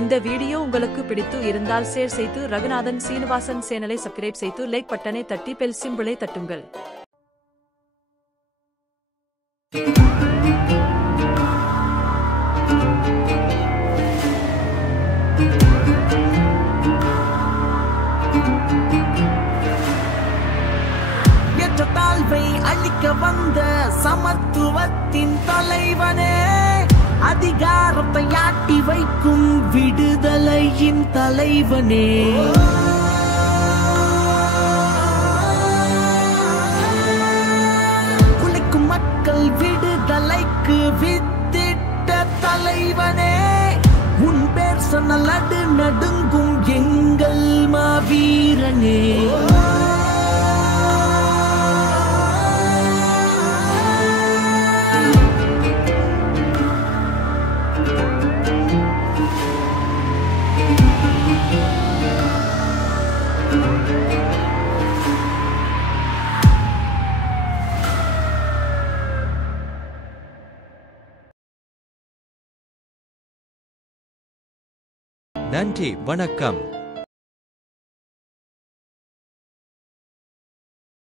இந்த வீடியோ உங்களுக்கு பிடித்து இருந்தால் ஷேர் செய்து ரகுநாதன் சீனிவாசன் சேனலை சப்ஸ்கிரைப் செய்து லைக் பட்டனை தட்டி பெல் சிம்பிளை தட்டுங்கள். தாழ்வை அழிக்க வந்த சமத்துவத்தின் தலைவனே, அதிகாரத்தை ஆட்டி வைக்கும் விடுதலையின் தலைவனே, உழைக்கும் மக்கள் விடுதலைக்கு வித்திட்ட தலைவனே, உன் பேர் சொன்னால் நடு நடுங்கும் எங்கள் மாவீரனே. நன்றி, வணக்கம்.